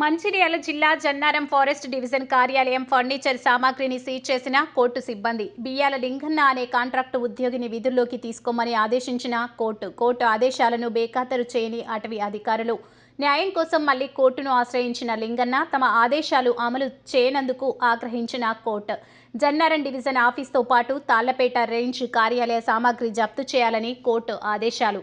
మంచిర్యాల జిల్లా Jannaram forest division కార్యాలయం furniture సామాగ్రిని సీజ్ చేసిన కోర్టు సిబ్బంది. బియ్యాల లింగన్న అనే కాంట్రాక్టు ఉద్యోగిని విధుల్లోకి తీసుకోమని ఆదేశించిన కోర్టు కోర్టు ఆదేశాలను బేఖాతరు చేయని అటవీ అధికారులు. న్యాయం కోసం మళ్ళీ కోర్టును ఆశ్రయించిన లింగన్న తమ ఆదేశాలు అమలు చేయనందుకు ఆగ్రహించిన కోర్టు. జన్నారం డివిజన్ ఆఫీస్తో పాటు తాళ్ళపేట రేంజ్ కార్యాలయ సామాగ్రి జప్తు చేయాలని కోర్టు ఆదేశాలు.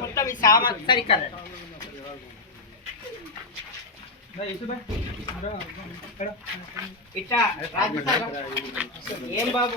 మొత్తం ఈ సామాన్ సరిగ్గా ఇట్లా ఏం బాబు?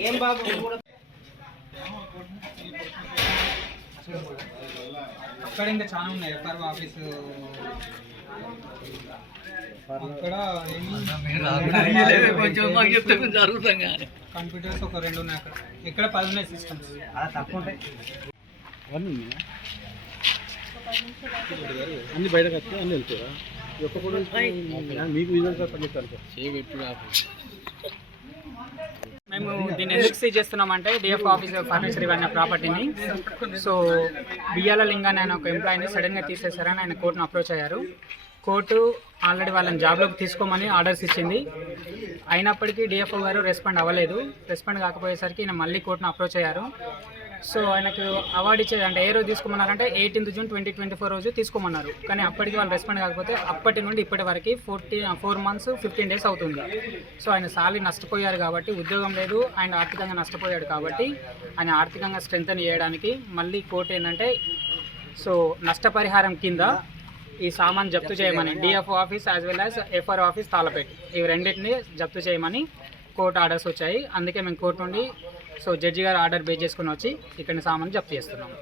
ఏం బాబు నువ్వు కూడా అక్కడ ఇంకా చాలా ఉన్నాయి ఎఫ్ఆర్ ఆఫీస్ అక్కడ కొంచెం మాకు చెప్తే కొంచెం జరుగుతాం కానీ కంప్యూటర్స్ ఒక రెండు ఉన్నాయి అక్కడ ఇక్కడ పది ఉన్నాయి సిస్టమ్స్ తక్కువ ఉంటాయి అన్ని బయటకు వస్తే అన్ని వెళ్తారా ఒక్క కూడా మీకు మేము దీన్ని ఎందుకు సీజ్ చేస్తున్నామంటే డిఎఫ్ ఆఫీస్ ఫర్నిచర్ ఇవన్న ప్రాపర్టీని సో బియ్యాల లింగాన్ని ఆయన ఒక ఎంప్లాయీని సడన్గా తీసేశారని ఆయన కోర్టును అప్రోచ్ అయ్యారు. కోర్టు ఆల్రెడీ వాళ్ళని జాబ్లోకి తీసుకోమని ఆర్డర్స్ ఇచ్చింది. అయినప్పటికీ డిఎఫ్ఓ గారు రెస్పాండ్ అవ్వలేదు. రెస్పాండ్ కాకపోయేసరికి ఈయన మళ్ళీ కోర్టును అప్రోచ్ అయ్యారు. సో ఆయనకు అవార్డు ఇచ్చేది అంటే ఏ రోజు తీసుకోమన్నారంటే eighteenth June twenty twenty four రోజు తీసుకోమన్నారు. కానీ అప్పటికి వాళ్ళు రెస్పాండ్ కాకపోతే అప్పటి నుండి ఇప్పటి వరకు forty four months fifteen days అవుతుంది. సో ఆయన సాలరీ నష్టపోయారు కాబట్టి ఉద్యోగం లేదు ఆయన ఆర్థికంగా నష్టపోయాడు కాబట్టి ఆయన ఆర్థికంగా స్ట్రెంగ్ చేయడానికి మళ్ళీ కోర్టు ఏంటంటే సో నష్టపరిహారం కింద ఈ సామాన్ జప్తు చేయమని DFO office as well as FR office Tallapet. ఇవి రెండింటిని జప్తు చేయమని కోర్టు ఆర్డర్స్ వచ్చాయి. అందుకే మేము కోర్టు నుండి సో జడ్జి గారు ఆర్డర్ బేస్ చేసుకుని వచ్చి ఇక్కడ సామాన్ జప్తు చేస్తున్నాము.